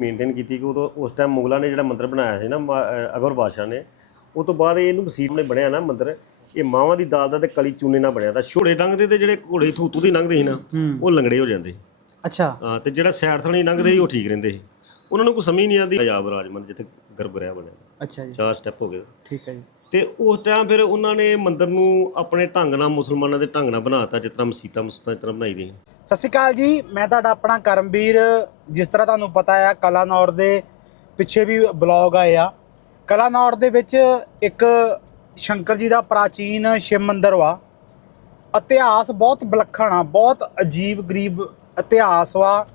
Maintain ਕੀਤੀ ਕਿ ਉਦੋਂ ਉਸ ਟਾਈਮ ਮੁਗਲਾਂ ਨੇ ਜਿਹੜਾ ਮੰਦਿਰ ਬਣਾਇਆ ਸੀ ਨਾ ਅਕਬਰ ਬਾਦਸ਼ਾਹ ਨੇ ਉਹ ਤੋਂ ਬਾਅਦ ਇਹਨੂੰ ਮਸੀਤ ਨੇ ਬਣਿਆ ਨਾ ਮੰਦਿਰ ਇਹ ਮਾਵਾਂ ਦੀ ਦਾਲ ਦਾ ਤੇ ਕਲੀ ਚੂਨੇ ਨਾਲ ਬਣਿਆ ਤਾਂ ਛੋੜੇ ਲੰਘਦੇ ਤੇ ਜਿਹੜੇ ਘੋੜੇ ਥੂਤੂ ਦੀ ਲੰਘਦੇ ਸੀ ਨਾ ਉਹ ਲੰਗੜੇ ਹੋ ਜਾਂਦੇ। ਅੱਛਾ। ਹਾਂ ਤੇ ਜਿਹੜਾ ਸਾਈਡ ਥਣੀ ਲੰਘਦੇ ਸੀ ਉਹ ਠੀਕ ਰਹਿੰਦੇ ਸੀ। ਉਹਨਾਂ ਨੂੰ ਕੋਈ ਸਮਝ ਨਹੀਂ ਆਉਂਦੀ ਪੰਜਾਬ ਰਾਜਮਨ ਜਿੱਥੇ ਗਰਭ ਰਿਹਾ ਬਣਿਆ। ਅੱਛਾ ਜੀ। ਚਾਰ ਸਟੈਪ ਹੋ ਗਏ। ਠੀਕ ਹੈ ਜੀ। ਤੇ ਉਸ ਟਾਈਮ ਫਿਰ ਉਹਨਾਂ ਨੇ ਮੰਦਿਰ ਨੂੰ ਆਪਣੇ ਢੰਗ ਨਾਲ ਮੁਸਲਮਾਨਾਂ ਦੇ ਢੰਗ ਨਾਲ ਬਣਾਤਾ, ਜਿਸ ਤਰ੍ਹਾਂ ਮਸੀਤਾਂ ਮਸੂਤਾਂ ਜਿਸ ਤਰ੍ਹਾਂ ਬਣਾਈ ਦੀਆਂ ਸਤਿ ਸ਼੍ਰੀ ਅਕਾਲ ਜੀ, ਮੈਂ ਤੁਹਾਡਾ ਆਪਣਾ ਕਰਮਵੀਰ, ਜਿਸ ਤਰ੍ਹਾਂ ਤੁਹਾਨੂੰ ਪਤਾ ਆ ਕਲਾਨੌਰ ਦੇ ਪਿੱਛੇ ਵੀ ਬਲੌਗ ਆਏ ਆ। ਕਲਾਨੌਰ ਦੇ ਵਿੱਚ ਇੱਕ ਸ਼ੰਕਰ ਜੀ ਦਾ ਪ੍ਰਾਚੀਨ ਸ਼ਿਵ ਮੰਦਿਰ ਵਾ। ਇਤਿਹਾਸ ਬਹੁਤ ਵਿਲੱਖਣ ਆ, ਬਹੁਤ ਅਜੀਬ ਗਰੀਬ ਇਤਿਹਾਸ ਵਾ।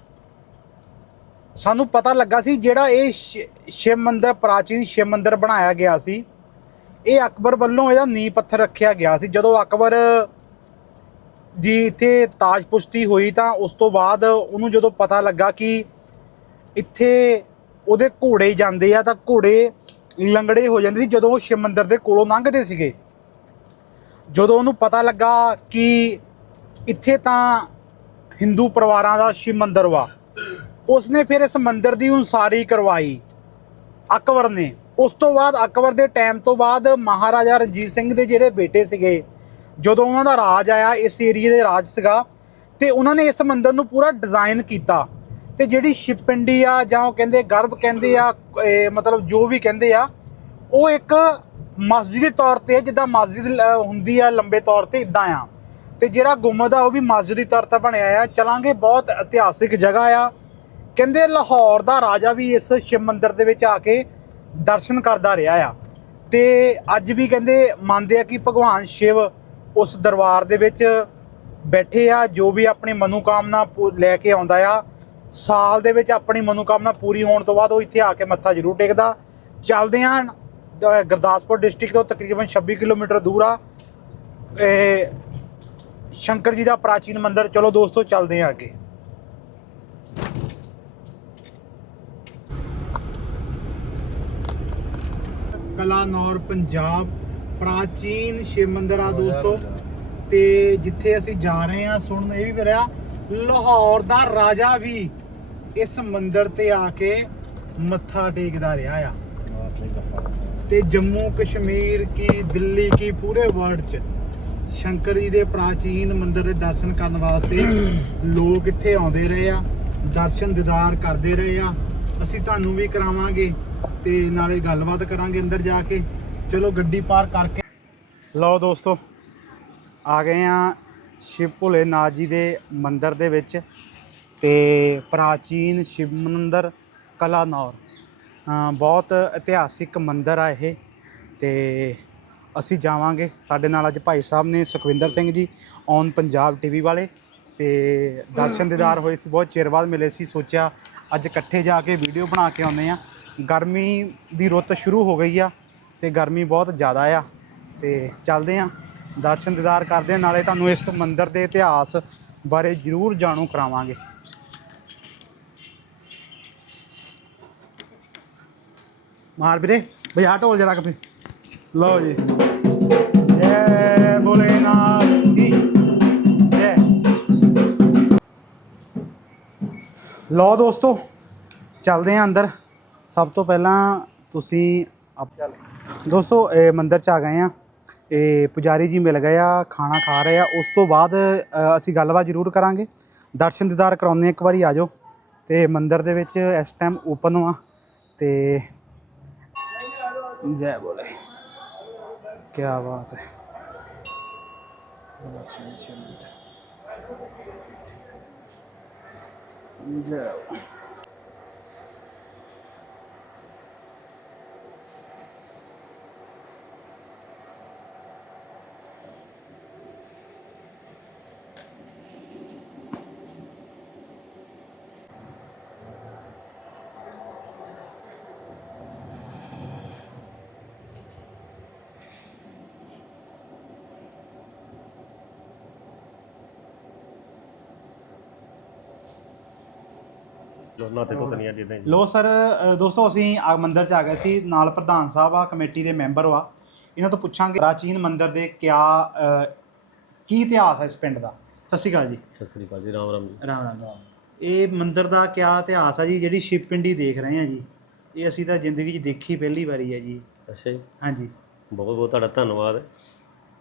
ਸਾਨੂੰ ਪਤਾ ਲੱਗਾ ਸੀ ਜਿਹੜਾ ਇਹ ਸ਼ਿ- ਸ਼ਿਵ ਮੰਦਿਰ, ਪ੍ਰਾਚੀਨ ਸ਼ਿਵ ਮੰਦਿਰ ਬਣਾਇਆ ਗਿਆ ਸੀ। ਇਹ ਅਕਬਰ ਵੱਲੋਂ ਇਹਦਾ ਨੀਂਹ ਪੱਥਰ ਰੱਖਿਆ ਗਿਆ ਸੀ। ਜਦੋਂ ਅਕਬਰ ਜੀ ਇੱਥੇ ਤਾਜਪੁਸ਼ਤੀ ਹੋਈ ਤਾਂ ਉਸ ਤੋਂ ਬਾਅਦ ਉਹਨੂੰ ਜਦੋਂ ਪਤਾ ਲੱਗਾ ਕਿ ਇੱਥੇ ਉਹਦੇ ਘੋੜੇ ਜਾਂਦੇ ਆ ਤਾਂ ਘੋੜੇ ਲੰਗੜੇ ਹੋ ਜਾਂਦੇ ਸੀ, ਜਦੋਂ ਉਹ ਸ਼ਿਵ ਮੰਦਿਰ ਦੇ ਕੋਲੋਂ ਲੰਘਦੇ ਸੀਗੇ। ਜਦੋਂ ਉਹਨੂੰ ਪਤਾ ਲੱਗਾ ਕਿ ਇੱਥੇ ਤਾਂ ਹਿੰਦੂ ਪਰਿਵਾਰਾਂ ਦਾ ਸ਼ਿਵ ਮੰਦਿਰ ਵਾ, ਉਸਨੇ ਫਿਰ ਇਸ ਮੰਦਿਰ ਦੀ ਉਸਾਰੀ ਕਰਵਾਈ ਅਕਬਰ ਨੇ। ਉਸ ਤੋਂ ਬਾਅਦ ਅਕਬਰ ਦੇ ਟਾਈਮ ਤੋਂ ਬਾਅਦ ਮਹਾਰਾਜਾ ਰਣਜੀਤ ਸਿੰਘ ਦੇ ਜਿਹੜੇ ਬੇਟੇ ਸੀਗੇ, ਜਦੋਂ ਉਹਨਾਂ ਦਾ ਰਾਜ ਆਇਆ, ਇਸ ਏਰੀਏ ਦੇ ਰਾਜ ਸੀਗਾ, ਤੇ ਉਹਨਾਂ ਨੇ ਇਸ ਮੰਦਿਰ ਨੂੰ ਪੂਰਾ ਡਿਜ਼ਾਈਨ ਕੀਤਾ। ਤੇ ਜਿਹੜੀ ਸ਼ਿਵਪਿੰਡੀ ਆ, ਜਾਂ ਉਹ ਕਹਿੰਦੇ ਗਰਭ ਕਹਿੰਦੇ ਆ ਮਤਲਬ ਜੋ ਵੀ ਕਹਿੰਦੇ ਆ, ਉਹ ਇੱਕ ਮਸਜਿਦ ਦੇ ਤੌਰ ਤੇ, ਜਿੱਦਾਂ ਮਸਜਿਦ ਲ- ਹੁੰਦੀ ਆ ਲੰਬੇ ਤੌਰ ਤੇ, ਇਦਾਂ ਆ। ਤੇ ਜਿਹੜਾ ਗੁੰਮਦ ਆ, ਉਹ ਵੀ ਮਸਜਿਦ ਦੀ ਤੌਰ ਤੇ ਬਣਿਆ ਆ। ਚਲਾਂਗੇ, ਬਹੁਤ ਇਤਿਹਾਸਿਕ ਜਗ੍ਹਾ ਆ। ਕਹਿੰਦੇ ਲਾਹੌਰ ਦਾ ਰਾਜਾ ਵੀ ਇਸ ਸ਼ਿਵ ਮੰਦਿਰ ਦੇ ਵਿੱਚ ਆ ਕੇ ਦਰਸ਼ਨ ਕਰਦਾ ਰਿਹਾ ਆ। ਤੇ ਅੱਜ ਵੀ ਕਹਿੰਦੇ ਮੰਨਦੇ ਆ ਕਿ ਭਗਵਾਨ ਸ਼ਿਵ ਉਸ ਦਰਬਾਰ ਦੇ ਵਿੱਚ ਬੈਠੇ ਆ, ਜੋ ਵੀ ਆਪਣੀ ਮਨੋਕਾਮਨਾ ਪੂ- ਲੈ ਕੇ ਆਉਂਦਾ ਆ। ਸਾਲ ਦੇ ਵਿੱਚ ਆਪਣੀ ਮਨੋਕਾਮਨਾ ਪੂਰੀ ਹੋਣ ਤੋਂ ਬਾਅਦ ਉਹ ਇੱਥੇ ਆ ਕੇ ਮੱਥਾ ਜ਼ਰੂਰ ਟੇਕਦਾ। ਚੱਲਦੇ ਆਂ ਗੁਰਦਾਸਪੁਰ ਡਿਸਟ੍ਰਿਕਟ ਤੋਂ ਤਕਰੀਬਨ 26 ਕਿਲੋਮੀਟਰ ਦੂਰ ਆ। ਇਹ, ਸ਼ੰਕਰ ਜੀ ਦਾ ਪ੍ਰਾਚੀਨ ਮੰਦਿਰ। ਚਲੋ ਦੋਸਤੋ, ਚੱਲਦੇ ਆਂ ਅੱਗੇ। ਕਲਾਨੌਰ ਪੰਜਾਬ ਪ੍ਰਾਚੀਨ ਸ਼ਿਵ ਮੰਦਿਰ ਆ ਦੋਸਤੋ। ਤੇ ਜਿੱਥੇ ਅਸੀਂ ਜਾ ਰਹੇ ਹਾਂ ਸੁਣਨ ਇਹ ਵੀ ਮਿਲਿਆ ਲਾਹੌਰ ਦਾ ਰਾਜਾ ਵੀ ਇਸ ਮੰਦਿਰ ਤੇ ਆ ਕੇ ਮੱਥਾ ਟੇਕਦਾ ਰਿਹਾ ਆ। ਤੇ ਜੰਮੂ ਕਸ਼ਮੀਰ ਕੀ ਦਿੱਲੀ ਕੀ ਪੂਰੇ ਵਰਲਡ ਚ ਸ਼ੰਕਰ ਜੀ ਦੇ ਪ੍ਰਾਚੀਨ ਮੰਦਿਰ ਦੇ ਦਰਸ਼ਨ ਕਰਨ ਵਾਸਤੇ ਲੋਕ ਇੱਥੇ ਆਉਂਦੇ ਰਹੇ ਆ ਦਰਸ਼ਨ ਦੀਦਾਰ ਕਰਦੇ ਰਹੇ ਆ। ਅਸੀਂ ਤੁਹਾਨੂੰ ਵੀ ਕਰਾਵਾਂਗੇ ਤੇ ਨਾਲੇ ਗੱਲਬਾਤ ਕਰਾਂਗੇ ਅੰਦਰ ਜਾ ਕੇ। ਚਲੋ ਗੱਡੀ ਪਾਰ ਕਰਕੇ। ਲਓ ਦੋਸਤੋ ਆ ਗਏ ਆ ਸ਼ਿਵ ਭੋਲੇਨਾਥ ਜੀ ਦੇ ਮੰਦਿਰ ਦੇ ਵਿੱਚ ਤੇ ਪ੍ਰਾਚੀਨ ਸ਼ਿਵ ਮੰਦਿਰ ਕਲਾਨੌਰ। ਅ, ਬਹੁਤ ਇਤਿਹਾਸਿਕ ਮੰਦਿਰ ਆ ਇਹ ਤੇ ਅਸੀਂ ਜਾਵਾਂਗੇ। ਸਾਡੇ ਨਾਲ ਅੱਜ ਭਾਈ ਸਾਹਿਬ ਨੇ ਸੁਖਵਿੰਦਰ ਸਿੰਘ ਜੀ ਔਨ ਪੰਜਾਬ ਟੀਵੀ ਵਾਲੇ ਤੇ ਦਰਸ਼ਨ ਦੀਦਾਰ ਹੋਏ ਸੀ ਬਹੁਤ ਚਿਰ ਬਾਅਦ ਮਿਲੇ ਸੀ ਸੋਚਿਆ ਅੱਜ ਇਕੱਠੇ ਜਾ ਕੇ ਵੀਡੀਓ ਬਣਾ ਕੇ ਆਉਂਦੇ ਆ ਗਰਮੀ ਦੀ ਰੁੱਤ ਸ਼ੁਰੂ ਹੋ ਗਈ ਆ ਤੇ ਗਰਮੀ ਬਹੁਤ ਜ਼ਿਆਦਾ ਆ ਤੇ ਚੱਲਦੇ ਆ, ਦਰਸ਼ਨ ਦੀਦਾਰ ਕਰਦੇ ਆ, ਨਾਲੇ ਤੁਹਾਨੂੰ ਇਸ ਮੰਦਿਰ ਦੇ ਇਤਿਹਾਸ ਬਾਰੇ ਜ਼ਰੂਰ ਜਾਣੂ ਕਰਾਵਾਂਗੇ। ਮਾਰ ਵੀਰੇ ਬਜਾ ਢੋਲ ਜਰਾ ਕੇ ਲਓ ਜੀ। ਜੈ ਭੋਲੇਨਾਥ ਕੀ ਜੈ। ਲਓ ਦੋਸਤੋ, ਚੱਲਦੇ ਆਂ ਅੰਦਰ। ਸਭ ਤੋਂ ਪਹਿਲਾਂ ਤੁਸੀਂ ਦੋਸਤੋ ਇਹ ਮੰਦਿਰ ਚ ਆ ਗਏ ਆ ਇਹ ਪੁਜਾਰੀ ਜੀ ਮਿਲ ਗਏ ਆ ਖਾਣਾ ਖਾ ਰਹੇ ਆ। ਉਸ ਤੋਂ ਬਾਅਦ ਅ, ਅਸੀਂ ਗੱਲਬਾਤ ਜ਼ਰੂਰ ਕਰਾਂਗੇ। ਦਰਸ਼ਨ ਦੀਦਾਰ ਕਰਾਉਂਦੇ ਹਾਂ ਇੱਕ ਵਾਰੀ ਆ ਜਾਓ। ਤੇ ਮੰਦਿਰ ਦੇ ਵਿੱਚ ਇਸ ਟਾਈਮ ਓਪਨ ਆ ਤੇ ਜੈ ਬੋਲੇ। ਕੀ ਬਾਤ ਹੈ। ਬਹੁਤ ਅੱਛਾ ਅੱਛਾ ਮੰਦਿਰ। ਜੈ ਨਾਤੇ ਤੋਂ ਤਨੀਆਂ ਜਿੱਦਾਂ ਜੀ ਲੋ ਸਰ ਅ, ਦੋਸਤੋ ਅਸੀਂ ਆ ਮੰਦਿਰ ਚ ਆ ਗਏ ਸੀ ਨਾਲ ਪ੍ਰਧਾਨ ਸਾਹਿਬ ਆ ਕਮੇਟੀ ਦੇ ਮੈਂਬਰ ਵਾ। ਇਹਨਾਂ ਤੋਂ ਪੁੱਛਾਂਗੇ ਪ੍ਰਾਚੀਨ ਮੰਦਿਰ ਦੇ ਕਿਆ ਅ, ਕੀ ਇਤਿਹਾਸ ਹੈ ਇਸ ਪਿੰਡ ਦਾ? ਸਤਿ ਸ਼੍ਰੀ ਅਕਾਲ ਜੀ। ਸਤਿ ਸ੍ਰੀ ਅਕਾਲ ਜੀ ਰਾਮ ਰਾਮ ਜੀ। ਰਾਮ ਰਾਮ ਇਹ ਮੰਦਿਰ ਦਾ ਕਿਆ ਇਤਿਹਾਸ ਆ ਜੀ ਜਿਹੜੀ ਸ਼ਿਵ ਪਿੰਡੀ ਦੇਖ ਰਹੇ ਆ ਜੀ। ਇਹ ਅਸੀਂ ਤਾਂ ਜ਼ਿੰਦਗੀ 'ਚ ਦੇਖੀ ਪਹਿਲੀ ਵਾਰੀ ਹੈ ਜੀ। ਅੱਛਾ ਜੀ। ਹਾਂਜੀ। ਬਹੁਤ ਬਹੁਤ ਤੁਹਾਡਾ ਧੰਨਵਾਦ।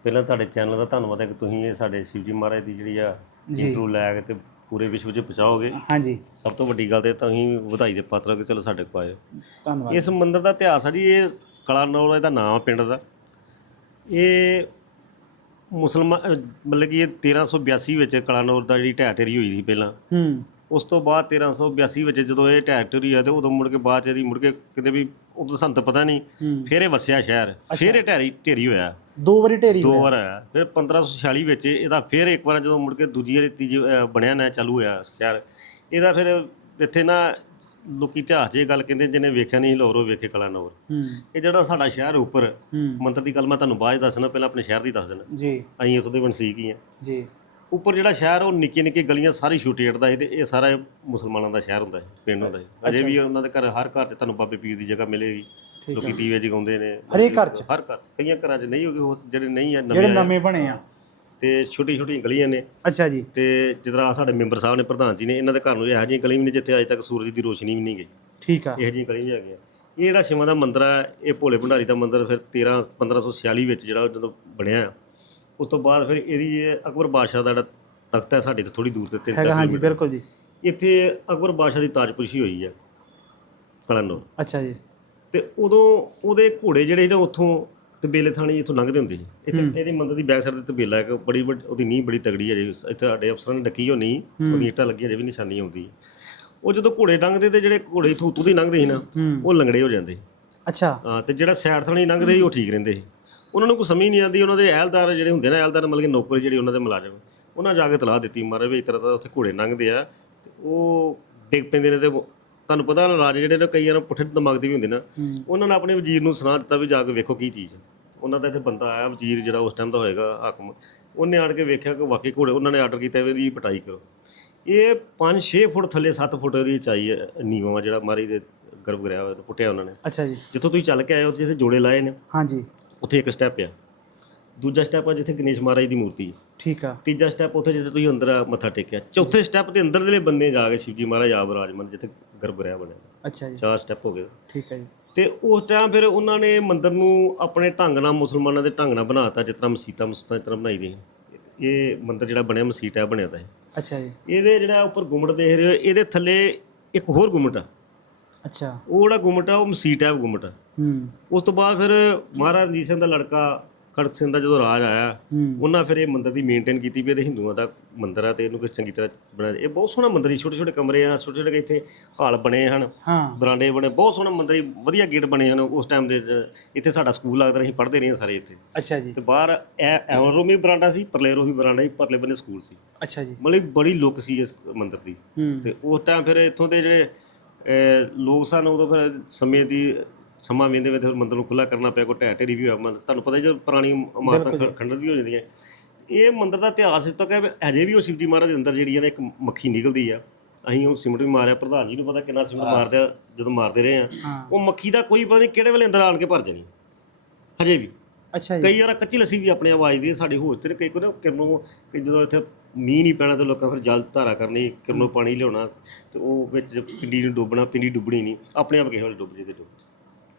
ਪਹਿਲਾਂ ਤੁਹਾਡੇ ਚੈਨਲ ਦਾ ਧੰਨਵਾਦ ਹੈ ਕਿ ਤੁਸੀਂ ਇਹ ਸਾਡੇ ਸ਼ਿਵਜੀ ਮਹਾਰਾਜ ਦੀ ਜਿਹੜੀ ਆ ਜੀ। ਇੰਟਰੋ ਲੈ ਕੇ ਤੇ ਪੂਰੇ ਵਿਸ਼ਵ 'ਚ ਪਹੁੰਚਾਓਗੇ। ਹਾਂਜੀ। ਸਭ ਤੋਂ ਵੱਡੀ ਗੱਲ ਤੇ ਤੁਸੀਂ ਵਧਾਈ ਦੇ ਪਾਤਰ ਹੋ ਕਿ ਚਲੋ ਸਾਡੇ ਕੋਲ ਆਏ ਧੰਨਵਾਦ ਇਸ ਮੰਦਿਰ ਦਾ ਇਤਿਹਾਸ ਆ ਜੀ ਇਹ ਕਲਾਨੌਰ ਇਹਦਾ ਨਾਮ ਆ ਪਿੰਡ ਦਾ। ਇਹ ਮੁਸਲਮਾਨ ਮਤਲਬ ਕਿ ਇਹ 1382 ਵਿੱਚ ਕਲਾਨੌਰ ਦਾ ਜਿਹੜੀ ਢਹਿ ਢੇਰੀ ਹੋਈ ਸੀ ਪਹਿਲਾਂ। ਹੂੰ। ਉਸ ਤੋਂ ਬਾਅਦ 1382 ਵਿੱਚ ਜਦੋਂ ਇਹ ਢੇਰੀ ਆ ਤੇ ਉਦੋਂ ਮੁੜ ਕੇ ਬਾਅਦ ਚ ਇਹਦੀ ਮੁੜ ਕੇ ਕਿਤੇ ਵੀ ਉਦੋਂ ਸਾਨੂੰ ਤਾਂ ਪਤਾ ਨਹੀਂ ਫਿਰ ਇਹ ਵਸਿਆ ਸ਼ਹਿਰ। ਫਿਰ ਇਹ ਢਹਿਰੀ ਢੇਰੀ ਹੋਇਆ। ਦੋ ਵਾਰੀ ਢੇਰੀ ਦੋ ਹੋਇਆ। ਵਾਰ ਆਇਆ ਫਿਰ 1546 ਵਿੱਚ ਇਹਦਾ ਫਿਰ ਇੱਕ ਵਾਰ ਜਦੋਂ ਮੁੜ ਕੇ ਦੂਜੀ ਵਾਰੀ ਤੀਜੀ ਬਣਿਆ ਨਾ ਚਾਲੂ ਹੋਇਆ ਸ਼ਹਿਰ। ਇਹਦਾ ਫਿਰ ਇੱਥੇ ਨਾ ਲੋਕੀ ਇਤਿਹਾਸ 'ਚ ਇਹ ਗੱਲ ਕਹਿੰਦੇ ਜਿਹਨੇ ਵੇਖਿਆ ਨਹੀਂ ਲਾਹੌਰੋਂ ਵੇਖੇ ਕਲਾਨੌਰ। ਹੂੰ। ਇਹ ਜਿਹੜਾ ਸਾਡਾ ਸ਼ਹਿਰ ਉੱਪਰ ਹੂੰ। ਮੰਦਰ ਦੀ ਗੱਲ ਮੈਂ ਤੁਹਾਨੂੰ ਬਾਅਦ ਦੱਸਣਾ ਪਹਿਲਾਂ ਆਪਣੇ ਸ਼ਹਿਰ ਦੀ ਦੱਸ ਦੇਣਾ ਜੀ। ਅਸੀਂ ਉੱਥੋਂ ਦੇ ਵੰਸੀਕ ਹੀ ਆ। ਜੀ। ਉੱਪਰ ਜਿਹੜਾ ਸ਼ਹਿਰ ਉਹ ਨਿੱਕੀਆਂ ਨਿੱਕੀਆਂ ਗਲੀਆਂ ਸਾਰੀ ਛੋਟੀ ਏਟਦਾ ਸੀ ਤੇ ਇਹ ਸਾਰਾ ਮੁਸਲਮਾਨਾਂ ਦਾ ਸ਼ਹਿਰ ਹੁੰਦਾ ਹੈ ਪਿੰਡ ਹੁੰਦਾ ਹੈ ਅਜੇ ਵੀ ਉਹਨਾਂ ਦੇ ਘਰ ਹਰ ਘਰ 'ਚ ਤੁਹਾਨੂੰ ਬਾਬੇ ਪੀਰ ਦੀ ਜਗ੍ਹਾ ਮਿਲੇਗੀ। ਲੋਕੀ ਦੀਵੇ ਜਗਾਉਂਦੇ ਨੇ। ਹਰੇਕ ਘਰ 'ਚ? ਹਰ ਘਰ ਕਈਆਂ ਘਰਾਂ 'ਚ ਨਹੀਂ ਹੋਗੇ ਉਹ ਜਿਹੜੇ ਨਹੀਂ ਆ ਜਿਹੜੇ ਨਵੇਂ ਆਏ, ਨਵੇਂ ਬਣੇ ਆ। ਤੇ ਛੋਟੀ ਛੋਟੀਆਂ ਗਲੀਆਂ ਨੇ। ਅੱਛਾ ਜੀ। ਤੇ ਜਿੱਦਾਂ ਸਾਡੇ ਮੈਂਬਰ ਸਾਹਿਬ ਨੇ ਪ੍ਰਧਾਨ ਜੀ ਨੇ ਇਹਨਾਂ ਦੇ ਘਰ ਨੂੰ ਇਹੋ ਜਿਹੀਆਂ ਗਲੀ ਵੀ ਨੇ ਜਿੱਥੇ ਅਜੇ ਤੱਕ ਸੂਰਜ ਦੀ ਰੋਸ਼ਨੀ ਵੀ ਨਹੀਂ ਗਈ। ਠੀਕ ਆ। ਇਹੋ ਜਿਹੀਆਂ ਗਲੀਆਂ ਹੈਗੀਆਂ। ਇਹ ਜਿਹੜਾ ਸ਼ਿਵਾਂ ਦਾ ਮੰਦਿਰ ਹੈ ਇਹ ਭੋਲੇ ਭੰਡਾਰੀ ਦਾ ਮੰਦਿਰ ਫਿਰ 13 1546 ਵਿੱਚ ਜਿਹੜਾ ਜਦੋਂ ਬਣਿਆ ਉਸ ਤੋਂ ਬਾਅਦ ਫਿਰ ਇਹਦੀ ਇਹ ਅਕਬਰ ਬਾਦਸ਼ਾਹ ਦਾ ਜਿਹੜਾ ਤਖਤ ਹੈ ਸਾਡੇ ਤੋਂ ਥੋੜੀ ਦੂਰ ਤੇ ਤਿੰਨ ਹੈਗਾ ਚਾਰ ਹਾਂਜੀ ਕਿਲੋਮੀਟਰ। ਬਿਲਕੁਲ ਜੀ। ਇੱਥੇ ਅਕਬਰ ਬਾਦਸ਼ਾਹ ਦੀ ਤਾਜਪੋਸ਼ੀ ਹੋਈ ਹੈ ਕਲਨੌਰ। ਅੱਛਾ ਜੀ। ਤੇ ਉਦੋਂ ਉਹਦੇ ਘੋੜੇ ਜਿਹੜੇ ਨੇ ਉੱਥੋਂ ਤਬੇਲੇ ਥਾਣੀ ਇੱਥੋਂ ਲੰਘਦੇ ਹੁੰਦੇ ਸੀ ਇੱਥੇ ਹੂੰ। ਇਹਦੀ ਮੰਦਰ ਦੀ ਬੈਕ ਸਾਈਡ ਤੇ ਤਬੇਲਾ ਇੱਕ ਬੜੀ ਵੱਡ- ਉਹਦੀ ਨੀਂਹ ਬੜੀ ਤਗੜੀ ਹੈ ਜੀ ਇੱਥੇ ਸਾਡੇ ਅਫਸਰਾਂ ਨੇ ਡੱਕੀ ਹੋ ਨਹੀਂ ਹੂੰ। ਉਹਦੀ ਇੱਟਾਂ ਲੱਗੀਆਂ ਜੇ ਵੀ ਨਿਸ਼ਾਨੀ ਆਉਂਦੀ ਉਹ ਜਦੋਂ ਘੋੜੇ ਲੰਘਦੇ ਤੇ ਜਿਹੜੇ ਘੋੜੇ ਥੂਤੂ ਦੀ ਲੰਘਦੇ ਸੀ ਨਾ ਹੂੰ। ਉਹ ਲੰਗੜੇ ਹੋ ਜਾਂਦੇ ਸੀ। ਅੱਛਾ। ਹਾਂ ਤੇ ਜਿਹੜਾ ਸਾਈਡ ਥਾਣੀ ਲੰਘਦੇ ਸੀ ਉਹ ਠੀਕ ਰਹਿੰਦੇ ਸੀ। ਉਹਨਾਂ ਨੂੰ ਕੋਈ ਸਮਝ ਨਹੀਂ ਆਉਂਦੀ ਉਹਨਾਂ ਦੇ ਅਹਿਲਦਾਰ ਜਿਹੜੇ ਹੁੰਦੇ ਨੇ ਅਹਿਲਦਾਰ ਮਤਲਬ ਕਿ ਨੌਕਰ ਜਿਹੜੇ ਉਹਨਾਂ ਦੇ ਮੁਲਾਜ਼ਮ ਉਹਨਾਂ ਜਾ ਕੇ ਤਲਾਹ ਦਿੱਤੀ ਮਾਰੇ ਵੀ ਇਸ ਤਰ੍ਹਾਂ ਦਾ ਉੱਥੇ ਘੋੜੇ ਲੰਘਦੇ ਆ ਤੇ ਉਹ ਡਿੱਗ ਪੈਂਦੇ ਨੇ ਤੇ ਤੁਹਾਨੂੰ ਪਤਾ ਨਾ ਰਾਜ ਜਿਹੜੇ ਨੇ ਕਈਆਂ ਨੂੰ ਪੁੱਠੇ ਦਿਮਾਗ ਦੇ ਵੀ ਹੁੰਦੇ ਨਾ ਉਹਨਾਂ ਨੇ ਆਪਣੇ ਵਜ਼ੀਰ ਨੂੰ ਸੁਣਾ ਦਿੱਤਾ ਵੀ ਜਾ ਕੇ ਵੇਖੋ ਕੀ ਚੀਜ਼ ਹੈ ਉਹਨਾਂ ਦਾ ਇੱਥੇ ਬੰਦਾ ਆਇਆ ਵਜ਼ੀਰ ਜਿਹੜਾ ਉਸ ਟਾਈਮ ਦਾ ਹੋਏਗਾ ਹਾਕਮ ਉਹਨੇ ਆਣ ਕੇ ਵੇਖਿਆ ਕਿ ਵਾਕਈ ਘੋੜੇ ਉਹਨਾਂ ਨੇ ਆਰਡਰ ਕੀਤਾ ਵੀ ਇਹਦੀ ਪਟਾਈ ਕਰੋ। ਇਹ 5-6 ਫੁੱਟ ਥੱਲੇ 7 ਫੁੱਟ ਦੀ ਉਚਾਈ ਹੈ ਨੀਵਾਂ ਜਿਹੜਾ ਮਾਰੀ ਦੇ ਗਰਭ ਗਰਿਆ ਹੋਇਆ ਪੁੱਟਿਆ ਉਹਨਾਂ ਨੇ। ਅੱਛਾ ਜੀ। ਜਿੱਥੋਂ ਤੁਸੀਂ ਚੱਲ ਕੇ ਆਏ ਹੋ ਜਿੱਥੇ ਜੋੜੇ ਲਾਏ ਨੇ। ਹਾਂਜੀ। ਉੱਥੇ ਇੱਕ ਸਟੈਪ ਆ। ਦੂਜਾ ਸਟੈਪ ਆ ਜਿੱਥੇ ਗਣੇਸ਼ ਮਹਾਰਾਜ ਦੀ ਮੂਰਤੀ ਹੈ ਠੀਕ ਆ। ਤੀਜਾ ਸਟੈਪ ਉੱਥੇ ਜਿੱਥੇ ਤੁਸੀਂ ਅੰਦਰ ਮੱਥਾ ਟੇਕਿਆ। ਚੌਥੇ ਸਟੈਪ ਦੇ ਅੰਦਰ ਦੇ ਬੰਦੇ ਜਾ ਕੇ ਸ਼ਿਵਜੀ ਮਹਾਰਾਜ ਆਪ ਰਾਜਮਨ ਜਿੱਥੇ ਗਰਭ ਗਰਿਆ ਬਣਿਆ। ਅੱਛਾ ਜੀ। ਚਾਰ ਸਟੈਪ ਹੋ ਗਏ। ਠੀਕ ਹੈ ਜੀ। ਤੇ ਉਸ ਟਾਈਮ ਫਿਰ ਉਹਨਾਂ ਨੇ ਮੰਦਿਰ ਨੂੰ ਆਪਣੇ ਢੰਗ ਨਾਲ ਮੁਸਲਮਾਨਾਂ ਦੇ ਢੰਗ ਨਾਲ ਬਣਾਤਾ ਜਿਸ ਤਰ੍ਹਾਂ ਮਸੀਤਾਂ ਮਸਤਾਂ ਇਸ ਤਰ੍ਹਾਂ ਬਣਾਈ ਦੀਆਂ। ਇਹ ਮੰਦਿਰ ਜਿਹੜਾ ਬਣਿਆ ਮਸੀਤ ਹੈ ਬਣਿਆ ਤਾਂ ਇਹ। ਅੱਛਾ ਜੀ। ਇਹਦੇ ਜਿਹੜਾ ਉੱਪਰ ਗੁੰਮਟ ਦੇਖ ਰਹੇ ਹੋ ਇਹਦੇ ਥੱਲੇ ਇੱਕ ਹੋਰ ਗੁੰਮਟ ਆ। ਅੱਛਾ। ਉਹ ਜਿਹੜਾ ਗੁੰਮਟ ਆ ਉਹ ਮਸੀਤ ਹੈ ਗੁੰਮਟ ਆ। ਹੂੰ। ਉਸ ਤੋਂ ਬਾਅਦ ਫਿਰ ਮਹਾਰਾਜਾ ਰਣਜੀਤ ਸਿੰਘ ਦਾ ਲੜਕਾ ਖੜਕ ਸਿੰਘ ਦਾ ਜਦੋਂ ਰਾਜ ਆਇਆ ਹੂੰ। ਉਹਨਾਂ ਫਿਰ ਇਹ ਮੰਦਿਰ ਦੀ ਮੇਨਟੇਨ ਕੀਤੀ ਵੀ ਇਹਦੇ ਹਿੰਦੂਆਂ ਦਾ ਮੰਦਿਰ ਆ ਤੇ ਇਹਨੂੰ ਕਿਸ ਚੰਗੀ ਤਰ੍ਹਾਂ ਬਣਾਇਆ ਇਹ ਬਹੁਤ ਸੋਹਣਾ ਮੰਦਿਰ ਸੀ ਛੋਟੇ ਛੋਟੇ ਕਮਰੇ ਆ ਛੋਟੇ ਛੋਟੇ ਇੱਥੇ ਹਾਲ ਬਣੇ ਹਨ ਹਾਂ। ਬਰਾਂਡੇ ਬਣੇ ਬਹੁਤ ਸੋਹਣਾ ਮੰਦਿਰ ਵਧੀਆ ਗੇਟ ਬਣੇ ਹਨ ਉਸ ਟਾਈਮ ਦੇ। ਇੱਥੇ ਸਾਡਾ ਸਕੂਲ ਲੱਗਦਾ ਸੀ ਪੜ੍ਹਦੇ ਰਹੇ ਹਾਂ ਸਾਰੇ ਇੱਥੇ। ਅੱਛਾ ਜੀ। ਤੇ ਬਾਹਰ ਐਵਨ ਰੂਮ ਵੀ ਬਰਾਂਡਾ ਸੀ ਪਰਲੇ ਰੂਮ ਵੀ ਬਰਾਂਡਾ ਸੀ ਪਰਲੇ ਬੰਨੇ ਸਕੂਲ ਸੀ। ਅੱਛਾ ਜੀ। ਮਤਲਬ ਬੜੀ ਲੁੱਕ ਸੀ ਇਸ ਮੰਦਿਰ ਦੀ। ਹੂੰ। ਤੇ ਉਸ ਟਾਈਮ ਫਿਰ ਇੱਥੋਂ ਦੇ ਜਿਹੜੇ ਲੋਕ ਸਨ ਉਦੋਂ ਫਿਰ ਸਮੇਂ ਦੀ ਸਮਾਂ ਵੇਂਦੇ ਵੇਂਦੇ ਫਿਰ ਮੰਦਿਰ ਨੂੰ ਖੁੱਲਾ ਕਰਨਾ ਪਿਆ ਕੋਈ ਢਹਿ ਢੇਰੀ ਵੀ ਹੋਇਆ ਮੰਦਿਰ ਤੁਹਾਨੂੰ ਪਤਾ ਹੀ ਜਦੋਂ ਪੁਰਾਣੀ ਇਮਾਰਤਾਂ ਖੰਡਰ ਵੀ ਹੋ ਜਾਂਦੀਆਂ। ਇਹ ਮੰਦਿਰ ਦਾ ਇਤਿਹਾਸ ਇਸ ਤੱਕ ਹੈ ਵੀ ਅਜੇ ਵੀ ਉਹ ਸ਼ਿਵਜੀ ਮਹਾਰਾਜ ਦੇ ਅੰਦਰ ਜਿਹੜੀ ਹੈ ਨਾ ਇੱਕ ਮੱਖੀ ਨਿਕਲਦੀ ਆ। ਅਸੀਂ ਉਹ ਸਿਮਟ ਵੀ ਮਾਰਿਆ ਪ੍ਰਧਾਨ ਜੀ ਨੂੰ ਪਤਾ ਕਿੰਨਾ ਸਿਮਟ ਮਾਰਦੇ ਆ ਜਦੋਂ ਮਾਰਦੇ ਰਹੇ ਆ। ਉਹ ਮੱਖੀ ਦਾ ਕੋਈ ਪਤਾ ਨਹੀਂ ਕਿਹੜੇ ਵੇਲੇ ਅੰਦਰ ਆਣ ਕੇ ਭਰ ਜਾਣੀ। ਹਜੇ ਵੀ। ਅੱਛਾ ਜੀ। ਕਈ ਵਾਰ ਕੱਚੀ ਲੱਸੀ ਵੀ ਆਪਣੇ ਆਵਾਜ਼ ਦੀ ਸਾਡੀ ਹੋਸ਼ ਤੇ ਕਈ ਕੋਲ ਕਿਰਨੋਂ ਕਿ ਜਦੋਂ ਇੱਥੇ ਮੀਂਹ ਨਹੀਂ ਪੈਣਾ ਤੇ ਲੋਕਾਂ ਫਿਰ ਜਲ ਧਾਰਾ ਕਰਨੀ ਕਿਰਨੋਂ ਪਾਣੀ ਲਿਆਉਣਾ ਤੇ ਉਹ ਵਿੱਚ ਪਿੰਡੀ ਨੂੰ ਡੁੱਬਣਾ ਪਿੰਡੀ ਡੁੱਬਣੀ ਨਹੀਂ ਆਪਣੇ ਆਪ ਕਿਸੇ ਵੇਲੇ ਡੁੱਬ ਜੇ ਤੇ ਡੁੱਬ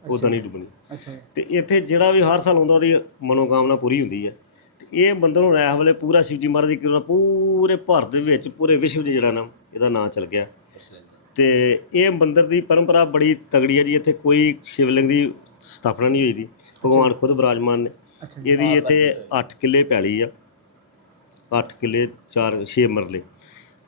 ਉਦਾਂ ਨਹੀਂ ਡੁੱਬਣੀ। ਅੱਛਾ। ਤੇ ਇੱਥੇ ਜਿਹੜਾ ਵੀ ਹਰ ਸਾਲ ਆਉਂਦਾ ਉਹਦੀ ਮਨੋਕਾਮਨਾ ਪੂਰੀ ਹੁੰਦੀ ਹੈ। ਤੇ ਇਹ ਮੰਦਿਰ ਹੁਣ ਇਸ ਵੇਲੇ ਪੂਰਾ ਸ਼ਿਵਜੀ ਮਹਾਰਾਜ ਦੀ ਕਿਰਪਾ ਪੂਰੇ ਭਾਰਤ ਦੇ ਵਿੱਚ ਪੂਰੇ ਵਿਸ਼ਵ 'ਚ ਜਿਹੜਾ ਨਾ ਇਹਦਾ ਨਾਂ ਚੱਲ ਗਿਆ। ਤੇ ਇਹ ਮੰਦਿਰ ਦੀ ਪਰੰਪਰਾ ਬੜੀ ਤਗੜੀ ਹੈ ਜੀ। ਇੱਥੇ ਕੋਈ ਸ਼ਿਵਲਿੰਗ ਦੀ ਸਥਾਪਨਾ ਨਹੀਂ ਹੋਈ ਦੀ। ਭਗਵਾਨ ਖੁਦ ਬਿਰਾਜਮਾਨ ਨੇ। ਇਹਦੀ ਇੱਥੇ 8 ਕਿੱਲੇ ਪੈਲੀ ਆ। 8 ਕਿੱਲੇ 4 6 ਮਰਲੇ।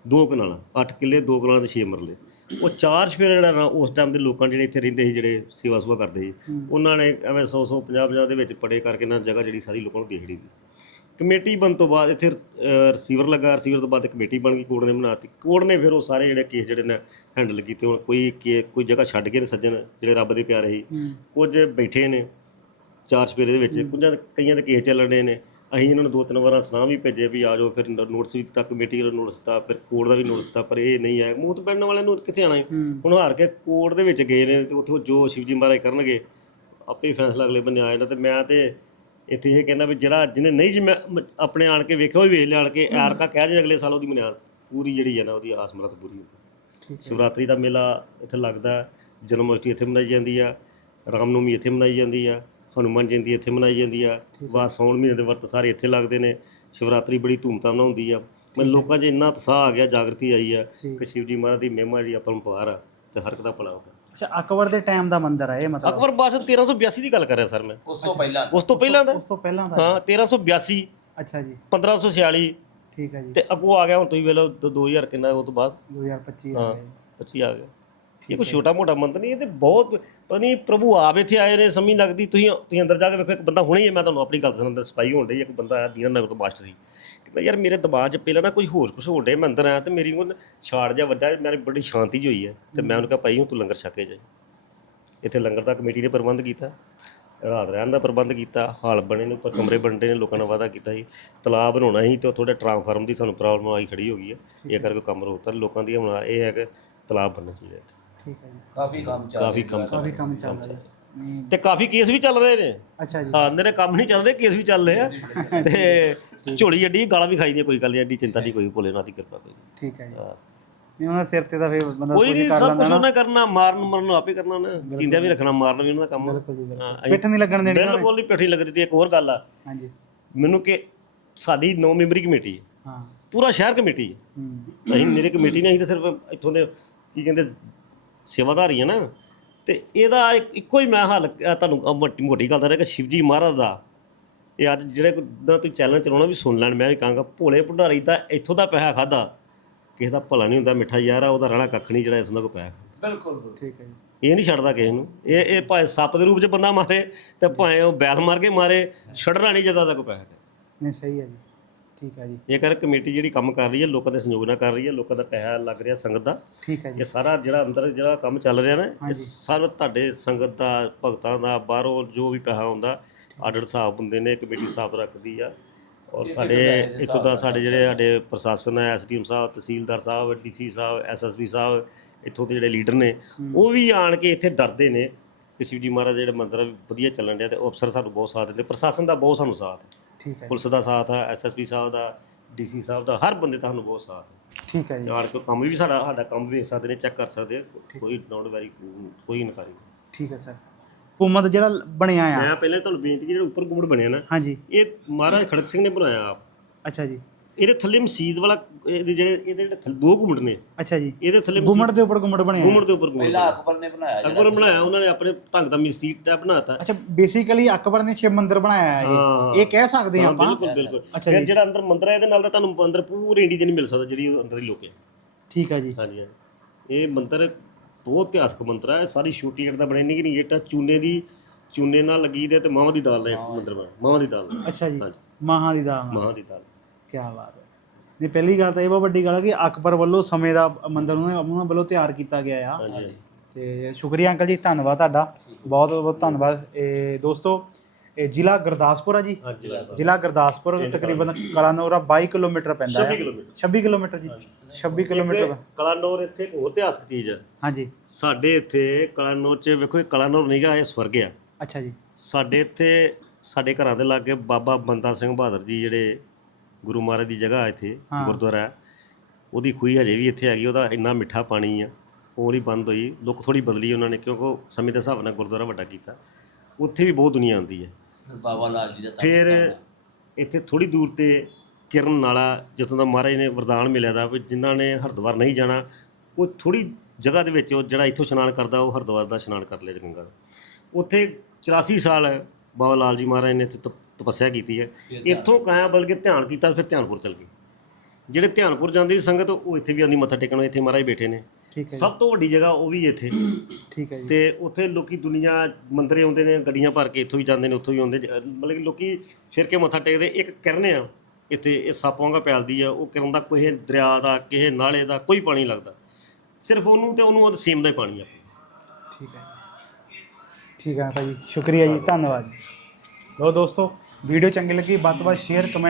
ਦੋ ਕਨਾਲਾਂ। 8 ਕਿੱਲੇ ਦੋ ਕਨਾਲਾਂ ਤੇ 6 ਮਰਲੇ। ਉਹ ਚਾਰ ਸਫੇਰਾ ਜਿਹੜਾ ਨਾ ਉਸ ਟਾਈਮ ਦੇ ਲੋਕਾਂ ਜਿਹੜੇ ਇੱਥੇ ਰਹਿੰਦੇ ਸੀ ਜਿਹੜੇ ਸੇਵਾ ਸੁਵਾ ਕਰਦੇ ਸੀ। ਉਹਨਾਂ ਨੇ ਐਵੇਂ 100 100 50 50 ਦੇ ਵਿੱਚ ਪੜੇ ਕਰਕੇ ਨਾ ਜਗ੍ਹਾ ਜਿਹੜੀ ਸਾਰੀ ਲੋਕਾਂ ਨੂੰ ਦੀ ਕਮੇਟੀ ਬਣ ਤੋਂ ਬਾਅਦ ਇੱਥੇ ਰਿਸੀਵਰ ਲੱਗਾ ਰਿਸੀਵਰ ਤੋਂ ਬਾਅਦ ਇੱਕ ਕਮੇਟੀ ਬਣ ਗਈ ਕੋਰਟ ਨੇ ਬਣਾਤੀ ਕੋਰਟ ਨੇ ਫਿਰ ਉਹ ਸਾਰੇ ਜਿਹੜੇ ਕੇਸ ਜਿਹੜੇ ਨੇ ਹੈਂਡਲ ਕੀਤੇ ਹੁਣ ਕੋਈ ਕੋਈ ਜਗ੍ਹਾ ਛੱਡ ਕੇ ਨੇ ਸੱਜਣ ਜਿਹੜੇ ਰੱਬ ਦੇ ਪਿਆਰੇ ਸੀ ਕੁਝ ਬੈਠੇ ਨੇ ਚਾਰ ਸਪੇਰੇ ਦੇ ਵਿੱਚ ਕੁਝਾਂ ਕਈਆਂ ਦੇ ਕੇਸ ਚੱਲਣ ਰਹੇ ਨੇ ਅਸੀਂ ਇਹਨਾਂ ਨੂੰ ਦੋ ਤਿੰਨ ਵਾਰਾਂ ਸੁਣਾ ਵੀ ਭੇਜੇ ਵੀ ਆ ਜਾਓ ਫਿਰ ਨੋਟਿਸ ਵੀ ਦਿੱਤਾ ਕਮੇਟੀ ਦਾ ਨੋਟਿਸ ਦਿੱਤਾ ਫਿਰ ਕੋਰਟ ਦਾ ਵੀ ਨੋਟਿਸ ਦਿੱਤਾ ਪਰ ਇਹ ਨਹੀਂ ਆਇਆ। ਮੂੰਹ ਤੋਂ ਪੈਣ ਵਾਲਿਆਂ ਨੂੰ ਕਿੱਥੇ ਆਣਾ ਹੈ। ਹੁਣ ਹਾਰ ਕੇ ਕੋਰਟ ਦੇ ਵਿੱਚ ਗਏ ਨੇ ਤੇ ਉੱਥੇ ਜੋ ਸ਼ਿਵਜੀ ਮਹਾਰਾਜ ਕਰਨਗੇ ਆਪੇ ਫੈਸਲਾ ਅਗਲੇ ਬੰਨੇ ਆ ਜਾਣਾ ਤੇ ਮੈਂ ਤੇ ਇੱਥੇ ਇਹ ਕਹਿੰਦਾ ਵੀ ਜਿਹੜਾ ਜਿਹਨੇ ਨਹੀਂ ਜਿਵੇਂ ਆਪਣੇ ਆਣ ਕੇ ਵੇਖਿਆ ਉਹ ਵੀ ਵੇਖ ਲਿਆਣ ਕੇ ਐਰਕਾ ਕਹਿ ਜੇ ਅਗਲੇ ਸਾਲ ਉਹਦੀ ਮਨਿਆਦ। ਪੂਰੀ ਜਿਹੜੀ ਹੈ ਨਾ ਉਹਦੀ ਆਸ ਮੁਰਾਦ ਪੂਰੀ ਹੁੰਦੀ ਸ਼ਿਵਰਾਤਰੀ ਦਾ ਮੇਲਾ ਇੱਥੇ ਲੱਗਦਾ। ਜਨਮ ਅਸ਼ਟਮੀ ਇੱਥੇ ਮਨਾਈ ਜਾਂਦੀ ਆ ਰਾਮਨੌਮੀ ਇੱਥੇ ਮਨਾਈ ਜਾਂਦੀ ਆ ਹਨੂੰਮਾਨ ਜਯੰਤੀ ਇੱਥੇ ਮਨਾਈ ਜਾਂਦੀ ਆ। ਬਾ ਸੌਣ ਮਹੀਨੇ ਦੇ ਵਰਤ ਸਾਰੇ ਇੱਥੇ ਲੱਗਦੇ ਨੇ। ਸ਼ਿਵਰਾਤਰੀ ਬੜੀ ਧੂਮਧਾਮ ਨਾਲ ਹੁੰਦੀ ਆ। ਮੈਂ ਲੋਕਾਂ 'ਚ ਇੰਨਾ ਉਤਸ਼ਾਹ ਆ ਗਿਆ ਜਾਗਰਤੀ ਆਈ ਆ ਜੀ। ਕਿ ਸ਼ਿਵ ਜੀ ਮਹਾਰਾਜ ਦੀ ਮਹਿਮਾ ਜਿਹੜੀ ਆਪਾਂ ਨੂੰ ਪਾਰ ਆ ਤੇ ਹਰ ਇੱਕ ਦਾ ਭਲਾ ਅੱਛਾ ਅਕਬਰ ਦੇ ਟਾਈਮ ਦਾ ਮੰਦਿਰ ਹੈ ਇਹ ਮਤਲਬ? ਅਕਬਰ ਬਾਦਸ਼ਾਹ 1382 ਦੀ ਗੱਲ ਕਰ ਰਿਹਾ ਸਰ ਮੈਂ। ਉਸ ਤੋਂ ਪਹਿਲਾਂ ਉਸ ਤੋਂ ਪਹਿਲਾਂ ਦਾ? ਉਸ ਤੋਂ ਪਹਿਲਾਂ ਦਾ। ਹਾਂ 1382 ਅੱਛਾ ਜੀ। 1546 ਠੀਕ ਹੈ ਜੀ। ਤੇ ਅੱਗੋਂ ਆ ਗਿਆ ਹੁਣ ਤੁਸੀਂ ਵੇਖ ਲਓ ਦੋ- 2000 ਕਿੰਨਾ ਉਹ ਤੋਂ ਬਾਅਦ। 2025 ਹਾਂ। ਆ ਗਿਆ 25 ਆ ਗਿਆ। ਇਹ ਕੋਈ ਛੋਟਾ ਮੋਟਾ ਮੰਦਰ ਨਹੀਂ ਇਹ ਤੇ ਬਹੁਤ ਪਤਾ ਨਹੀਂ ਪ੍ਰਭੂ ਆਪ ਇੱਥੇ ਆਏ ਨੇ ਸਮਝ ਲੱਗਦੀ ਤੁਸੀਂ ਤੁਸੀਂ ਅੰਦਰ ਜਾ ਕੇ ਵੇਖੋ ਇੱਕ ਬੰਦਾ ਹੁਣੇ ਹੀ ਮੈਂ ਤੁਹਾਨੂੰ ਆਪਣੀ ਗੱਲ ਦੱਸਣ ਦਾ ਸਪਾਈ ਹੋਣ ਡਈ ਇੱਕ ਬੰਦਾ ਆਇਆ ਦੀਨਾ ਨਗਰ ਤੋਂ ਮਾਸਟਰ ਸੀ। ਕਹਿੰਦਾ ਯਾਰ ਮੇਰੇ ਦਿਮਾਗ 'ਚ ਪਹਿਲਾਂ ਨਾ ਕੋਈ ਹੋਰ ਕੁਝ ਹੋਣ ਡਿਆ ਮੈਂ ਅੰਦਰ ਆਇਆ ਤੇ ਮੇਰੀ ਉਹ ਛਾੜ ਜਾ ਵੱਡਾ ਮੇਰੀ ਬੜੀ ਸ਼ਾਂਤੀ ਜਿਹੀ ਹੋਈ ਹੈ ਤੇ ਮੈਂ ਉਹਨੂੰ ਕਿਹਾ ਭਾਈ ਹੁਣ ਤੂੰ ਲੰਗਰ ਛਕੇ ਜਾਈ। ਇੱਥੇ ਲੰਗਰ ਦਾ ਕਮੇਟੀ ਨੇ ਪ੍ਰਬੰਧ ਕੀਤਾ ਰਾਤ ਰਹਿਣ ਦਾ ਪ੍ਰਬੰਧ ਕੀਤਾ ਹਾਲ ਬਣੇ ਨੇ ਉੱਪਰ ਕਮਰੇ ਬਣਦੇ ਨੇ ਲੋਕਾਂ ਨਾਲ ਵਾਅਦਾ ਕੀਤਾ ਸੀ। ਤਲਾਬ ਬਣਾਉਣਾ ਸੀ ਤੇ ਥੋੜਾ ਟਰਾਂਸਫਾਰਮ ਦੀ ਸਾਨੂੰ ਪ੍ਰੋਬਲਮ ਆਈ ਖੜੀ ਹੋ ਗਈ ਹੈ। ਇਹ ਕਰਕੇ ਕੰਮ ਰੋਕਤਾ ਲੋਕਾਂ ਦੀ ਹੁਣ ਇਹ ਹੈ ਕਿ ਤਲਾਬ ਬਣਨਾ ਚਾਹੀਦਾ ਇੱਥੇ। ਠੀਕ ਹੈ ਜੀ। ਕਾਫੀ ਕੰਮ ਚੱਲ ਕਾਫੀ ਕੰਮ ਕਾਫੀ ਕੰਮ ਚੱਲ ਰਿਹਾ। ਹੈ। ਹਮ, ਤੇ ਕਾਫੀ ਕੇਸ ਵੀ ਚੱਲ ਰਹੇ ਨੇ। ਅੱਛਾ ਜੀ। ਹਾਂ ਨੇ ਕੰਮ ਨਹੀਂ ਚੱਲ ਰਹੇ ਕੇਸ ਵੀ ਚੱਲ ਰਹੇ ਆ। ਤੇ ਝੋਲੀ ਅੱਡੀ ਗਾਲਾਂ ਵੀ ਖਾਈ ਦੀਆਂ ਕੋਈ ਗੱਲ ਨਹੀਂ ਐਡੀ ਚਿੰਤਾ ਨਹੀਂ ਕੋਈ ਭੋਲੇ ਨਾਥ ਦੀ ਕਿਰਪਾ ਕੋਈ ਠੀਕ ਹੈ ਜੀ। ਨਹੀਂ ਉਹਨਾਂ ਦੇ ਸਿਰ ਤੇ ਤਾਂ ਫਿਰ ਬੰਦਾ ਕੋਈ ਨਹੀਂ ਸਭ ਕੁਝ ਨਾ। ਉਹਨੇ ਕਰਨਾ ਮਾਰਨ ਮਰਨ ਨੂੰ ਆਪੇ ਕਰਨਾ ਨਾ। ਜਿੰਦਿਆਂ ਵੀ ਰੱਖਣਾ ਮਾਰਨਾ ਵੀ ਉਹਨਾਂ ਦਾ ਕੰਮ। ਜੀ ਹਾਂ, ਪਿੱਠ ਨਹੀਂ ਲੱਗਣ ਦੇਣੀ ਨੇ। ਬਿਲਕੁਲ ਨਹੀਂ ਪਿੱਠੀ ਲੱਗਦੀ ਤੇ ਇੱਕ ਹੋਰ ਗੱਲ ਆ। ਹਾਂਜੀ। ਮੈਨੂੰ ਕਿ ਸਾਡੀ 9 ਮੈਂਬਰੀ ਕਮੇਟੀ ਹੈ। ਹਾਂ। ਪੂਰਾ ਸ਼ਹਿਰ ਕਮੇਟੀ ਹੈ। ਹੂੰ। ਅਸੀਂ ਮੇਰੇ ਕਮੇਟੀ ਨਹੀਂ ਅਸੀਂ ਤਾਂ ਸਿਰਫ ਇੱਥੋਂ ਦੇ ਕੀ ਕਹਿੰਦੇ ਸੇਵਾਦਾਰੀ ਆ ਨਾ ਤੇ ਇਹਦਾ ਇੱਕ- ਇੱਕੋ ਹੀ ਮੈਂ ਹੱਲ ਤੁਹਾਨੂੰ ਮੋਟੀ ਮੋਟੀ ਗੱਲ ਰਿਹਾ ਕਿ ਸ਼ਿਵਜੀ ਮਹਾਰਾਜ ਦਾ। ਇਹ ਅੱਜ ਜਿਹੜੇ ਕੋਈ ਦਾ ਤੁਸੀਂ ਚੈਨਲ ਚਲਾਉਣਾ ਵੀ ਸੁਣ ਲੈਣ ਮੈਂ ਵੀ ਕਹਾਂਗਾ ਭੋਲੇ ਭੰਡਾਰੀ ਦਾ ਇੱਥੋਂ ਦਾ ਪੈਸਾ ਖਾਦਾ ਕਿਸੇ ਦਾ ਭਲਾ ਨਹੀਂ ਹੁੰਦਾ ਮਿੱਠਾ ਯਾਰ ਆ ਉਹਦਾ ਰਹਿਣਾ ਕੱਖ ਨਹੀਂ ਜਿਹੜਾ ਇਸ ਦਾ ਕੋਈ ਪੈਸਾ। ਬਿਲਕੁਲ ਬਿਲਕੁਲ। ਠੀਕ ਹੈ ਜੀ। ਇਹ ਨਹੀਂ ਛੱਡਦਾ ਕਿਸੇ ਨੂੰ। ਇਹ ਇਹ ਭਾਵੇਂ ਸੱਪ ਦੇ ਰੂਪ 'ਚ ਬੰਦਾ ਮਾਰੇ ਤੇ ਭਾਵੇਂ ਉਹ ਬੈਲ ਮਾਰ ਕੇ ਮਾਰੇ ਛੱਡਣਾ ਨਹੀਂ ਜਦਾ ਦਾ ਕੋਈ ਪੈਸਾ। ਨਹੀਂ ਸਹੀ ਹੈ ਜੀ। ਠੀਕ ਹੈ ਜੀ। ਇਹ ਕਰ ਕਮੇਟੀ ਜਿਹੜੀ ਕੰਮ ਕਰ ਰਹੀ ਹੈ ਲੋਕਾਂ ਦੇ ਸਹਿਯੋਗ ਨਾਲ ਕਰ ਰਹੀ ਹੈ ਲੋਕਾਂ ਦਾ ਪੈਸਾ ਲੱਗ ਰਿਹਾ ਸੰਗਤ ਦਾ। ਠੀਕ ਹੈ ਜੀ। ਇਹ ਸਾਰਾ ਜਿਹੜਾ ਅੰਦਰ ਜਿਹੜਾ ਕੰਮ ਚੱਲ ਰਿਹਾ ਨਾ ਇਹ। ਸਾਰਾ ਤੁਹਾਡੇ ਸੰਗਤ ਦਾ ਭਗਤਾਂ ਦਾ ਬਾਹਰੋਂ ਜੋ ਵੀ ਪੈਸਾ ਆਉਂਦਾ ਆਡਰ ਸਾਹਿਬ ਹੁੰਦੇ ਨੇ ਕਮੇਟੀ ਸਾਹਿਬ ਰੱਖਦੀ ਆ। ਔਰ ਸਾਡੇ ਪੈਸੇ ਦੇ ਸਾਡੇ ਜਿਹੜੇ ਸਾਡੇ ਪ੍ਰਸ਼ਾਸਨ ਹੈ ਐਸਡੀਐਮ ਸਾਹਿਬ ਤਹਿਸੀਲਦਾਰ ਸਾਹਿਬ ਡੀਸੀ ਸਾਹਿਬ ਐਸਐਸਪੀ ਸਾਹਿਬ ਇੱਥੋਂ ਦੇ ਜਿਹੜੇ ਲੀਡਰ ਨੇ। ਉਹ ਵੀ ਆਣ ਕੇ ਇੱਥੇ ਡਰਦੇ ਨੇ ਕਿ ਸ਼ਿਵ ਜੀ ਮਹਾਰਾਜ ਜਿਹੜੇ ਮੰਦਰ ਵਧੀਆ ਚੱਲਣ ਡਿਆ ਤੇ ਉਹ ਅਫਸਰ ਸਾਨੂੰ ਬਹੁਤ ਸਾਥ ਦਿੰਦੇ ਪ੍ਰਸ਼ਾਸਨ ਦਾ ਬਹੁਤ ਸਾਨੂੰ ਸਾਥ ਹੈ। ਠੀਕ ਹੈ ਪੁਲਿਸ ਦਾ ਸਾਥ ਹੈ ਐਸਐਸਪੀ ਸਾਹਿਬ ਦਾ ਡੀਸੀ ਸਾਹਿਬ ਦਾ ਹਰ ਬੰਦੇ ਦਾ ਸਾਨੂੰ ਬਹੁਤ ਸਾਥ ਹੈ। ਠੀਕ ਹੈ ਜੀ। ਜਾਣ ਕੇ ਕੰਮ ਵੀ ਸਾਡਾ ਸਾਡਾ ਕੰਮ ਵੇਖ ਸਕਦੇ ਨੇ ਚੈੱਕ ਕਰ ਸਕਦੇ ਆ ਕੋਈ ਡੋਂਟ ਵੈਰੀ ਕੋਈ ਇਨਕਾਰੀ ਨਹੀਂ। ਠੀਕ ਹੈ ਸਰ। ਹੁਕੂਮਤ ਜਿਹੜਾ ਬਣਿਆ ਆ। ਮੈਂ ਪਹਿਲਾਂ ਤੁਹਾਨੂੰ ਬੇਨਤੀ ਕਿ ਜਿਹੜਾ ਉੱਪਰ ਗੁੰਮਟ ਬਣਿਆ ਨਾ ਹਾਂਜੀ। ਇਹ ਮਹਾਰਾਜ ਖੜਕ ਸਿੰਘ ਨੇ ਬਣਾਇਆ ਆਪ। ਅੱਛਾ ਜੀ। ਇਹਦੇ ਥੱਲੇ ਮਸਜਿਦ ਵਾਲਾ ਇਹਦੇ ਜਿਹੜੇ ਇਹਦੇ ਜਿਹੜੇ ਥੱਲੇ ਦੋ ਗੁੰਮਟ ਨੇ। ਅੱਛਾ ਜੀ। ਇਹਦੇ ਥੱਲੇ ਗੁੰਮਟ ਦੇ ਉੱਪਰ ਗੁੰਮਟ ਬਣਿਆ ਗੁੰਮਟ ਦੇ ਉੱਪਰ ਗੁੰਮਟ ਪਹਿਲਾਂ ਅਕਬਰ ਨੇ ਬਣਾਇਆ ਜਿਹੜਾ ਅਕਬਰ। ਬਣਾਇਆ ਉਹਨਾਂ ਨੇ ਆਪਣੇ ਢੰਗ ਦਾ ਮਸਜਿਦ ਟਾਈਪ ਬਣਾਤਾ। ਅੱਛਾ ਬੇਸਿਕਲੀ ਅਕਬਰ ਨੇ ਸ਼ਿਵ ਮੰਦਿਰ ਬਣਾਇਆ ਹੈ ਹਾਂ। ਇਹ ਇਹ ਕਹਿ ਸਕਦੇ ਹਾਂ ਹਾਂ ਆਪਾਂ। ਬਿਲਕੁਲ ਬਿਲਕੁਲ। ਅੱਛਾ ਫਿਰ ਜੀ। ਜਿਹੜਾ ਅੰਦਰ ਮੰਦਰ ਹੈ ਇਹਦੇ ਨਾਲ ਤਾਂ ਤੁਹਾਨੂੰ ਅੰਦਰ ਪੂਰੇ ਇੰਡੀਆ 'ਚ ਨਹੀਂ ਮਿਲ ਸਕਦਾ ਜਿਹੜੀ ਉਹ ਅੰਦਰ ਹੀ ਲੋਕ ਹੈ। ਠੀਕ ਹੈ ਜੀ। ਹਾਂਜੀ ਹਾਂਜੀ। ਇਹ ਮੰਦਰ ਬਹੁਤ ਇਤਿਹਾਸਕ ਮੰਦਰ ਹੈ ਸਾਰੀ ਛੋਟੀ ਏਟ ਦਾ ਬਣਿਆ ਨਹੀਂ ਕਿ ਨਹੀਂ। ਏਟਾ ਚੂਨੇ ਦੀ ਚੂਨੇ ਨਾਲ ਲੱਗੀ ਦੇ ਤੇ ਮਾਵਾਂ ਦੀ ਦਾਲ ਦਾ ਇਹ ਮੰਦਰ ਬਣਿਆ। ਮਾਵਾਂ ਦੀ ਦਾਲ। ਨਾਲ। ਅੱਛਾ ਜੀ। ਹਾਂਜੀ। ਮਾਹਾਂ ਦੀ ਦਾਲ ਮਾਵਾਂ ਦੀ ਦਾਲ। ਕੀ ਬਾਤ ਹੈ। ਨਹੀਂ ਪਹਿਲੀ ਗੱਲ ਤਾਂ ਇਹ ਬਹੁਤ ਵੱਡੀ ਗੱਲ ਹੈ ਕਿ ਅਕਬਰ ਵੱਲੋਂ ਸਮੇਂ ਦਾ ਮੰਦਿਰ ਉਹਨਾਂ ਉਹਨਾਂ ਵੱਲੋਂ ਤਿਆਰ ਕੀਤਾ ਗਿਆ ਆ। ਹਾਂਜੀ। ਤੇ ਸ਼ੁਕਰੀਆ ਅੰਕਲ ਜੀ ਧੰਨਵਾਦ ਤੁਹਾਡਾ। ਬਹੁਤ ਬਹੁਤ ਧੰਨਵਾਦ। ਇਹ ਦੋਸਤੋ ਇਹ ਜ਼ਿਲ੍ਹਾ ਗੁਰਦਾਸਪੁਰ ਆ ਜੀ। ਹਾਂਜੀ। ਜ਼ਿਲ੍ਹਾ ਗੁਰਦਾਸਪੁਰ ਤਕਰੀਬਨ ਕਲਾਨੌਰਾ 22 ਕਿਲੋਮੀਟਰ ਪੈਂਦਾ 26 ਹੈ ਕਿਲੋਮੀਟਰ। 26 ਕਿਲੋਮੀਟਰ ਜੀ। 26 ਕਿਲੋਮੀਟਰ। ਕਲਾਨੌਰ ਇੱਥੇ ਇੱਕ ਹੋਰ ਇਤਿਹਾਸਕ ਚੀਜ਼ ਹੈ ਹਾਂਜੀ। ਸਾਡੇ ਇੱਥੇ ਕਲਾਨੌਰ 'ਚ ਵੇਖੋ ਇਹ ਕਲਾਨੌਰ ਨਹੀਂਗਾ ਇਹ ਸਵਰਗ ਆ। ਅੱਛਾ ਜੀ। ਸਾਡੇ ਇੱਥੇ ਸਾਡੇ ਘਰਾਂ ਦੇ ਲਾਗੇ ਬਾਬਾ ਬੰਦਾ ਸਿੰਘ ਬਹਾਦਰ ਜੀ ਜਿਹੜੇ ਗੁਰੂ ਮਹਾਰਾਜ ਦੀ ਜਗ੍ਹਾ ਇੱਥੇ ਹਾਂ। ਗੁਰਦੁਆਰਾ ਹੈ ਉਹਦੀ ਖੂਹੀ ਹਜੇ ਵੀ ਇੱਥੇ ਹੈਗੀ ਉਹਦਾ ਇੰਨਾ ਮਿੱਠਾ ਪਾਣੀ ਆ ਉਹ ਨਹੀਂ ਬੰਦ ਹੋਈ ਲੁੱਕ ਥੋੜੀ ਬਦਲੀ ਉਹਨਾਂ ਨੇ ਕਿਉਂਕਿ ਉਹ ਸਮੇਂ ਦੇ ਹਿਸਾਬ ਨਾਲ ਗੁਰਦੁਆਰਾ ਵੱਡਾ ਕੀਤਾ ਉੱਥੇ ਵੀ ਬਹੁਤ ਦੁਨੀਆ ਆਉਂਦੀ ਹੈ ਫਿਰ ਬਾਬਾ ਲਾਲ ਜੀ ਦਾ ਫਿਰ ਹੈ। ਇੱਥੇ ਥੋੜੀ ਦੂਰ ਤੇ ਕਿਰਨ ਨਾਲਾ ਜਿੱਥੋਂ ਦਾ ਮਹਾਰਾਜ ਨੇ ਵਰਦਾਨ ਮਿਲਿਆ ਦਾ ਵੀ ਜਿਨ੍ਹਾਂ ਨੇ ਹਰਿਦੁਆਰ ਨਹੀਂ ਜਾਣਾ ਕੋਈ ਥੋੜੀ ਜਗ੍ਹਾ ਦੇ ਵਿੱਚ ਉਹ ਜਿਹੜਾ ਇੱਥੋਂ ਇਸ਼ਨਾਨ ਕਰਦਾ ਉਹ ਹਰਿਦੁਆਰ ਦਾ ਇਸ਼ਨਾਨ ਕਰ ਲਿਆ ਗੰਗਾ ਦਾ ਉੱਥੇ 84 ਸਾਲ ਬਾਬਾ ਲਾਲ ਜੀ ਮਹਾਰਾਜ ਨੇ ਇੱਥੇ ਤਪ- ਤਪੱਸਿਆ ਕੀਤੀ ਹੈ। ਇੱਥੋਂ ਕਾਇਆ ਬਲਕਿ ਧਿਆਨ ਕੀਤਾ ਫਿਰ ਧਿਆਨਪੁਰ ਚਲ ਗਏ। ਜਿਹੜੇ ਧਿਆਨਪੁਰ ਜਾਂਦੀ ਸੀ ਸੰਗਤ ਉਹ ਇੱਥੇ ਵੀ ਆਉਂਦੀ ਮੱਥਾ ਟੇਕਣ ਇੱਥੇ ਮਹਾਰਾਜ ਬੈਠੇ ਨੇ। ਠੀਕ ਹੈ ਸਭ ਤੋਂ ਵੱਡੀ ਜਗ੍ਹਾ ਉਹ ਵੀ ਇੱਥੇ। ਠੀਕ ਹੈ ਜੀ। ਤੇ ਉੱਥੇ ਲੋਕੀ ਦੁਨੀਆ ਮੰਦਰੇ ਆਉਂਦੇ ਨੇ ਗੱਡੀਆਂ ਭਰ ਕੇ ਇੱਥੋਂ ਵੀ ਜਾਂਦੇ ਨੇ ਉੱਥੋਂ ਵੀ ਆਉਂਦੇ ਮਤਲਬ ਕਿ ਲੋਕੀ ਫਿਰ ਕੇ ਮੱਥਾ ਟੇਕਦੇ। ਇੱਕ ਕਿਰਨ ਆ ਇੱਥੇ ਇਹ ਸੱਪ ਵਾਂਗਾ ਪੈਲਦੀ ਆ ਉਹ ਕਿਰਨ ਦਾ ਕੋਈ ਦਰਿਆ ਦਾ ਕਿਸੇ ਨਾਲੇ ਦਾ ਕੋਈ ਪਾਣੀ ਨਹੀਂ ਲੱਗਦਾ। ਸਿਰਫ ਉਹਨੂੰ ਤੇ ਉਹਨੂੰ ਉਹ ਸੇਮ ਦਾ ਹੀ ਪਾਣੀ ਆ। ਠੀਕ ਹੈ। ਠੀਕ ਹੈ ਭਾਜੀ ਸ਼ੁਕਰੀਆ ਜੀ ਧੰਨਵਾਦ। ਜੀ ਲੋ ਦੋਸਤੋ ਵੀਡੀਓ ਚੰਗੀ ਲੱਗੀ ਵੱਧ ਤੋਂ ਵੱਧ ਸ਼ੇਅਰ ਕਮੈਂਟ